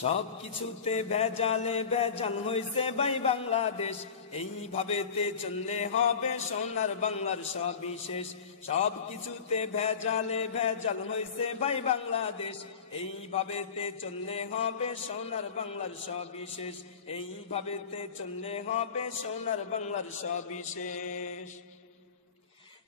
সব কিছুতে ভেজালে ভেজাল হইছে ভাই বাংলাদেশ। এইভাবেতে চললে হবে সোনার বাংলার সবিশেষ। সব কিছুতে ভেজালে ভেজাল হইছে ভাই বাংলাদেশ। এইভাবেতে চললে হবে সোনার বাংলার সবিশেষ। এইভাবেতে চললে হবে সোনার বাংলার সবিশেষ।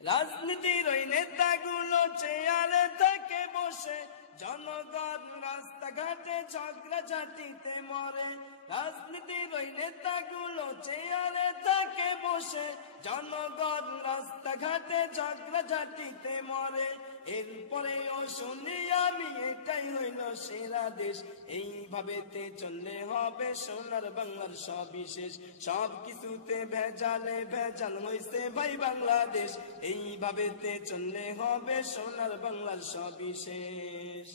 রাজনীতির ওই নেতাগুলো চেয়ারে থাকে বসে, জনগণ রাস্তাঘাটে ঝগড়াঝাটিতে মরে। রাজনীতির ওই নেতাগুলো চেয়ারে থাকে বসে, জনগণ রাস্তাঘাটে ঝগড়াঝাটিতে মরে। এরপরেও শুনি আমি এটাই হইল সেরা দেশ। এইভাবেতে চললে হবে সোনার বাংলার সবিশেষ। সব কিছুতে ভেজালে ভেজাল হইছে ভাই বাংলাদেশ। এইভাবেতে চললে হবে সোনার বাংলার সবিশেষ।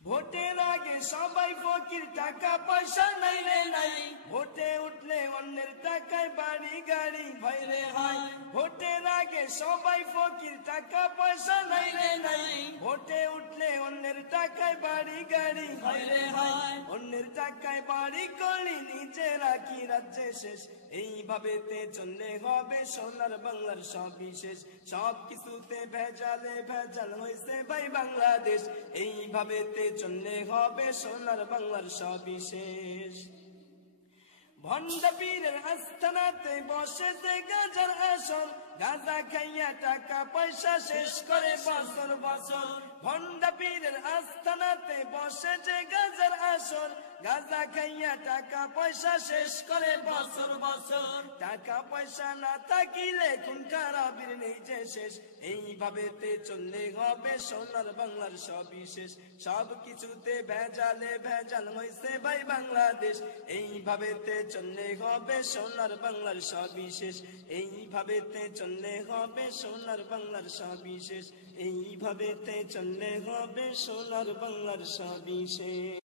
ভোটের আগে সবাই ফকির, টাকা পয়সা নাই রে নাই। ভোটে উঠলে অন্যের টাকায় বাড়ি গাড়ি ভাইরে হয়। ভোটের আগে সবাই ফকির, টাকা পয়সা নাই রে নাই। ভোটে উঠলে অন্যের টাকায় বাড়ি গাড়ি ভাইরে হয়। অন্যের টাকায় বাড়ি করি, নিজেরা কি রাজ্যে শেষ। এইভাবেতে চললে হবে সোনার বাংলার সবিশেষ। সব কিছুতে ভেজালে ভেজাল হয়েছে ভাই বাংলাদেশ। এইভাবেতে চললে হবে সোনার বাংলার সবিশেষ। ভণ্ড পীরের আস্থানাতে বসেছে গাজার আসর, গাঁজা খাইয়া টাকা পয়সা শেষ করে বছর বছর। ভণ্ড পীরের আস্থানাতে বসেছে গাজার আসর, গাঁজা খাইয়া টাকা পয়সা শেষ করে বছর বছর। টাকা পয়সা না থাকিলে খুন খারাপির নিজে শেষ। এইভাবেতে চললে হবে সোনার বাংলার সবিশেষ। সব কিছুতে ভেজালে ভেজাল হইছে ভাই বাংলাদেশ। এইভাবেতে চললে হবে সোনার বাংলার সবিশেষ। এইভাবেতে চললে হবে সোনার বাংলার সবিশেষ। এইভাবেতে চললে হবে সোনার বাংলার সবিশেষ।